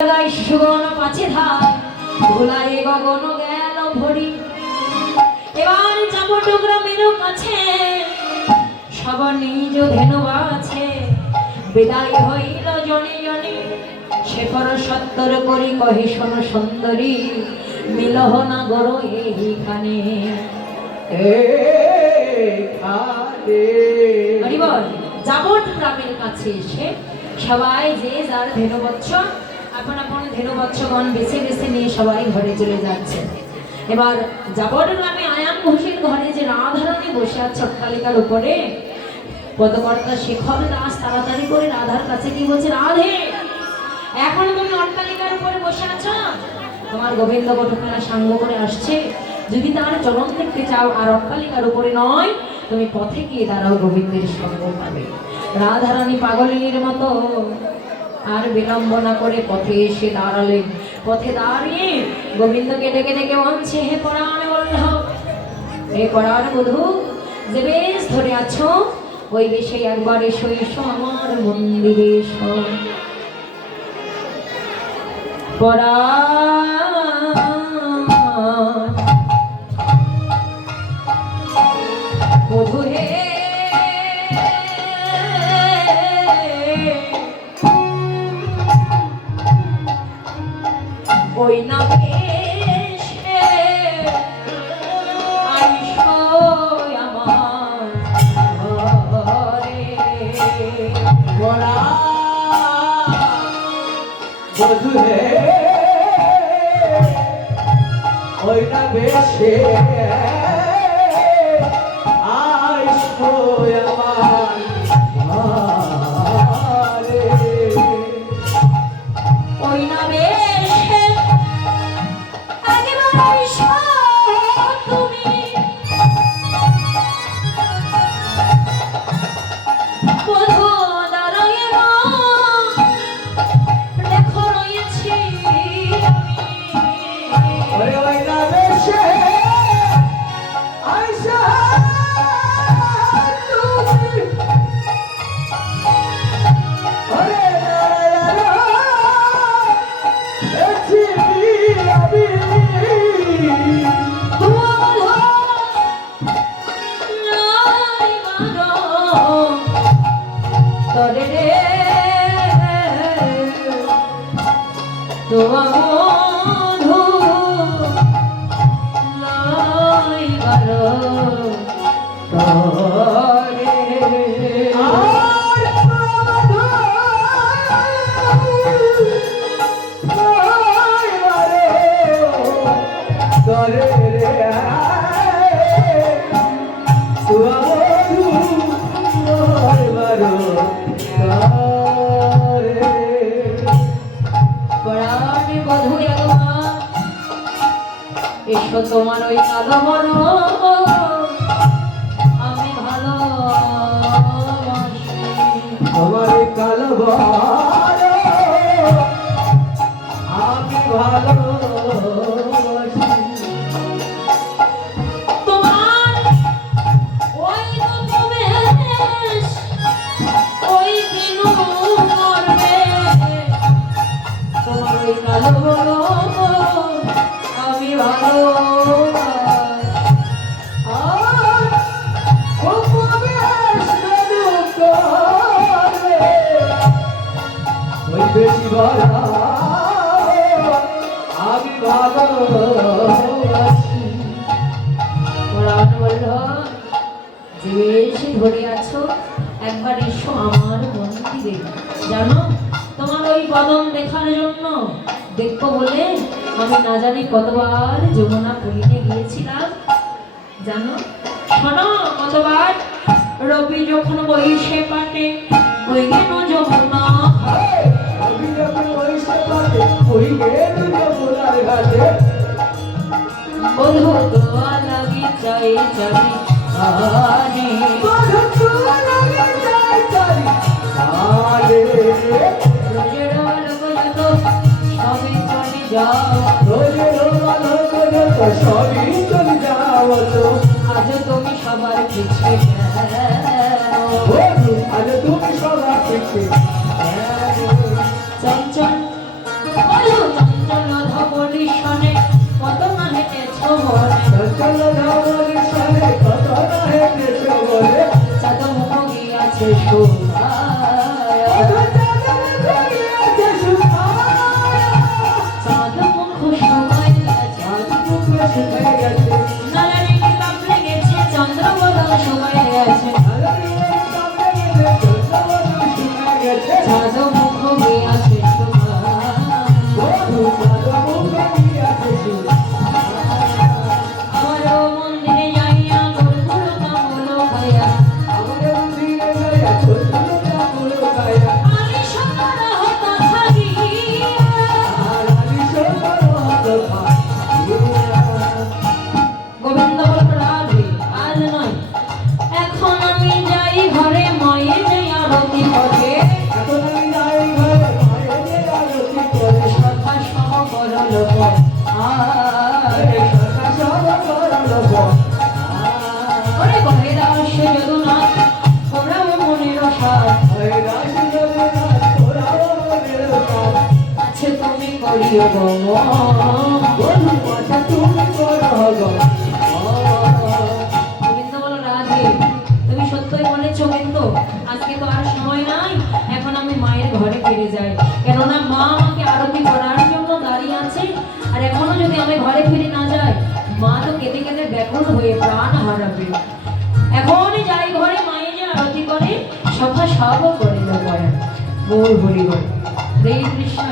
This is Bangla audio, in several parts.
সুগণ পাছে ধার ভোলায় গগন গেল ভরি। এবার যাব গ্রামের কাছে সব নিজ ধেনু আছে। বিদায় হইল জনে জনে শেখর সত্তর করি কহে শোন সুন্দরী মিলহ না গরো এইখানে। যাবট গ্রামের কাছে এসে সবাই যে যার ধেনু বৎস আপন আপন ধেনু বৎসগণ বেছে বেছে নিয়ে সবাই ঘরে চলে যাচ্ছে। এবার যাবট গ্রামে আয়াম ঘোষের ঘরে যে রাধারানী বসে আছে অট্টালিকার উপরে, পদকর্তা শেখর দাস তাড়াতাড়ি করে রাধার কাছে কি বলছে, রাধে এখন তুমি অট্টালিকার উপরে বসে আছো, তোমার গোবিন্দ ঘটনা সাঙ্গ করে আসছে, যদি তার চরণ দেখতে চাও আর অট্টালিকার উপরে নয় তুমি পথে গিয়ে দাঁড়াও, গোবিন্দের সঙ্গ পাবে। রাধারানী পাগলিনীর মতো আর বিলম্ব না করে পথে এসে দাঁড়ালেন। পথে দাঁড়িয়ে গোবিন্দকে ডেকে ডেকে বলছে, হে পরাণ বল্লভ, হে পরাণ বধূ, যে বেশ ধরে আছো ওই বেশে একবার এসো, এসো আমার মন্দিরে এসো। পরাণ বধূ হে ওই না বেশে আইসো আমার ঘরে। বধূ হে ওই না বেশে আইসো আমার ঘরে। ওই না বেশে একবার আইসো তুমি, বধূ দাঁড়াইয়ে দেখো রয়েছি আমি। ওই না বেশে আইসো তুমি, ওরে তরে রে তোমার বন্ধু লাই বারো তরে এসো তোমার ওই কালো মন আমি ভালোবাসি। তোমার কালো আমি ভালোবাসি। তোমার ওই রূপবেশ ওই বিনু করবে, তোমার ওই কালো মন আমি বেশি বলা আমি ভালোবাসি। পরাণ বলল, যে বেশি ধরে আছো একবার এসো আমার মন্দিরে। জানো তোমার ওই বদন দেখার জন্য দেখবো বলে আমি না জানি কতবার যমুনা পুলিনে গিয়েছিলাম। জানো শোনো কতবার রবি যখন বইসে পাটে ওই গেল যমুনা, রবি যখন বইসে পাটে ওই গেল যমুনার ঘাটে। বধূ দোয়া লাগি চাই চাবি আনে, বধূ দোয়া লাগি চাই চাবি আনে। রোজের আলোক যত সবই চলে যাও, রোজের আলোক যত সবই চলে যাও তো। আজ তুমি সবার পিছে আজ তুমি সবার পিছে চঞ্চল বনে চঞ্চল ধামর সাথে কত না হেঁটেছে বলে চাঁদ মুখ গিয়াছে শোভায় চাঁদ মুখ শুকাইয়াছে নালারে তাপ লেগেছে চন্দ্র বদন শুকাই গেছে চাঁদ মুখ গিয়াছে আমার মন্দিরে যাইয়া গোলগুল কামল খাইয়া আলি সকাল হতা থাকিয়া গোবিন্দ বল রাধে আজ নয় এখন আমি যাই ঘরে মায়ের যে আরতি করে সখা সহ করল ওরে ঘরে রহস্য যদুনাথ ওরা মনের সাথ আছে তুমি করিও গোবিন্দ বল রাধে তুমি সত্যই বলেছো কিন্তু আজকে তো আর সময় নাই এখন আমি মায়ের ঘরে ফিরে যাই কেননা মা আমাকে আরতি করার জন্য দাঁড়িয়ে আছে আর এখনো যদি আমি ঘরে ফিরে না যাই মা তো কেঁদে কেঁদে ব্যাকুল হয়ে প্রাণ হারাবে এখনই যাই ঘরে মায়ের যে আরতি করে সখা সব করে দেবো গৌর হরি বল হরে কৃষ্ণ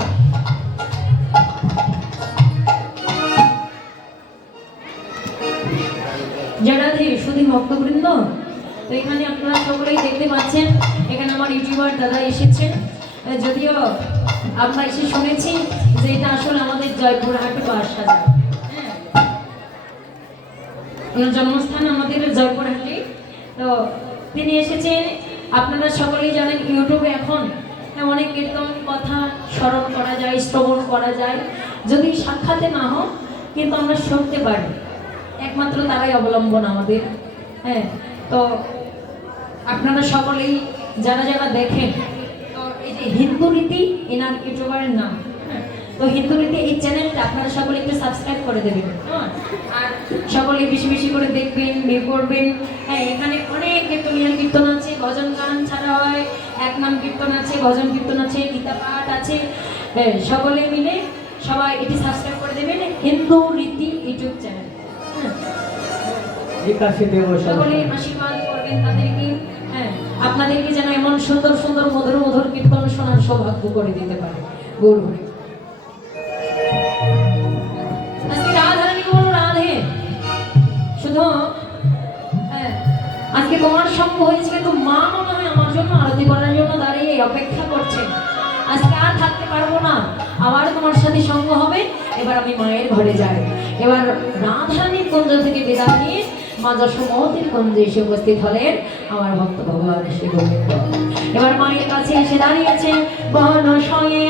যারা শুধু ভক্তবৃন্দ তো এখানে আপনারা সকলেই দেখতে পাচ্ছেন এখানে আমার ইউটিউবার দাদা এসেছেন যদিও আমরা এসে শুনেছি যে এটা আসলে আমাদের জয়পুরহাটে বাসা ওনার জন্মস্থান আমাদের জয়পুরহাটে তো তিনি এসেছেন আপনারা সকলেই জানেন ইউটিউবে এখন অনেক কীর্তন কথা স্মরণ করা যায় শ্রবণ করা যায় যদি সাক্ষাতে না হোক কিন্তু আমরা শুনতে পারি একমাত্র তারাই অবলম্বন আমাদের হ্যাঁ তো আপনারা সকলেই যারা যারা দেখেন তো এই যে হিন্দু রীতি এনার ইউটিউবারের নাম তো হিন্দু রীতি এই চ্যানেলটা আপনারা সকলে একটু সাবস্ক্রাইব করে দেবেন আর সকলে বেশি বেশি করে দেখবেন বিয়ে করবেন হ্যাঁ এখানে অনেক কীর্তনিয়ার কীর্তন আছে ভজন গান ছাড়া হয় এক নাম কীর্তন আছে ভজন কীর্তন আছে গীতা পাঠ আছে হ্যাঁ সকলে মিলে সবাই এটি সাবস্ক্রাইব করে দেবেন হিন্দু রীতি ইউটিউব চ্যানেল সকলে আশীর্বাদ করবেন তাদেরকে হ্যাঁ আপনাদেরকে যেন এমন সুন্দর সুন্দর মধুর মধুর কীর্তন শোনার সৌভাগ্য করে দিতে পারে গৌর হরি আজকে রাধারানী বলো রাধে শুধু হ্যাঁ আজকে তোমার সঙ্গ হয়েছে কিন্তু মা মনে হয় আমার জন্য আরতি করার জন্য দাঁড়িয়ে অপেক্ষা করছে আজকে আর থাকতে পারবো না আবার তোমার সাথে সঙ্গ হবে এবার আমি মায়ের ঘরে যাই এবার রাধারানীর কুঞ্জ থেকে বিদায় নিয়ে মা যশোমতীর কুঞ্জে এসে উপস্থিত হলেন আমার ভক্ত ভগবান শ্রী গোবিন্দ এবার মায়ের কাছে এসে দাঁড়িয়েছে বন সয়ে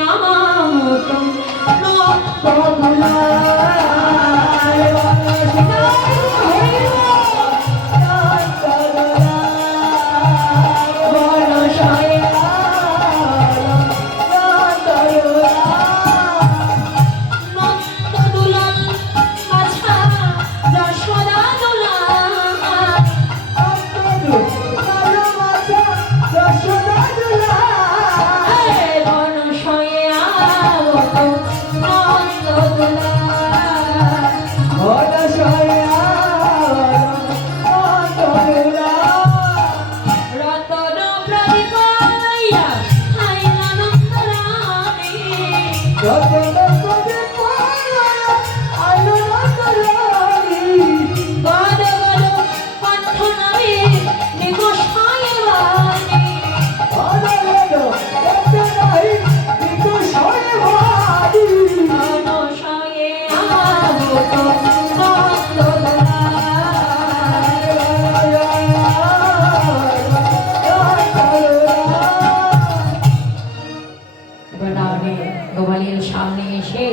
গোপালের সামনে এসে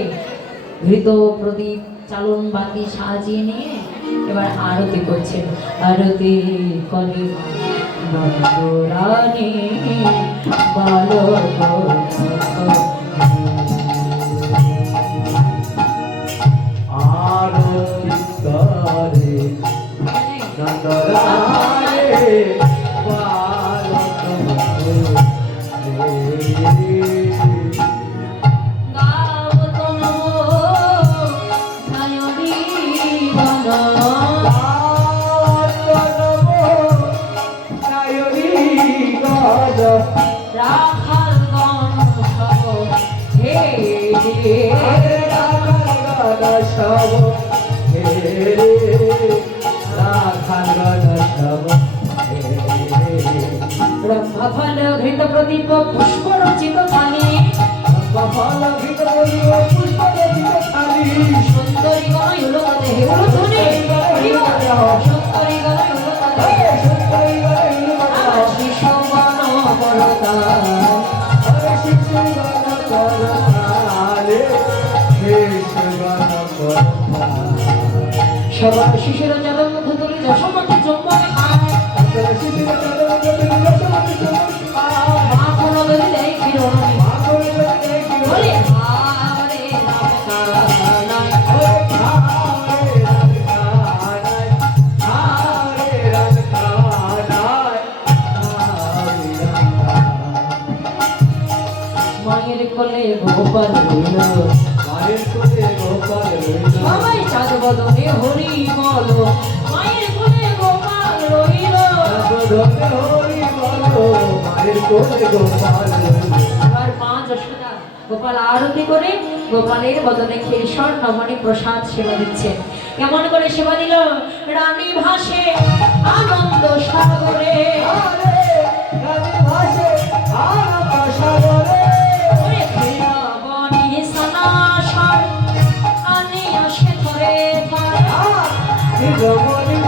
ঘৃত প্রদীপ চালন বাতি সাজিয়ে নিয়ে এবার আরতি করছেন আরতি করে রানী বালক আরতি আরে রাখার গান সব হে রে রাখার গান সব হে রে ব্রহ্মা ফল ঘৃত প্রদীপ পুষ্প রচিত থালি কপাল ভিত বলিব পুষ্প রচিত থালি সুন্দরী গণ উলক দেহে উলুধ্বনি সুন্দরী গণ উলক দেহে সুন্দরী গান আমার শিশু গণ করতা হরে শিশু গান করতালে হে গান করতা সবার শিশুর জল মুখ তুলি যশোমতি চুম্বনে খায় শিশু গান করতা মা কোন দলি দেয় ক্ষীরণী মা করে দেখি বলে হারে রাম মায়ের কোলে গোপাল রইল সবাই চাঁদ বদনে হরি বল মায়ের কোলে গোপাল রইল এবার মা যশোদা গোপাল আরতি করে গোপালের বদনে ক্ষীর স্বর্ণমণি প্রসাদ সেবা দিচ্ছে কেমন করে সেবা দিল রানী ভাসে আনন্দ সাগরে ওরে ক্ষীরবনে সনাসর আনি আসে ধরে ধরে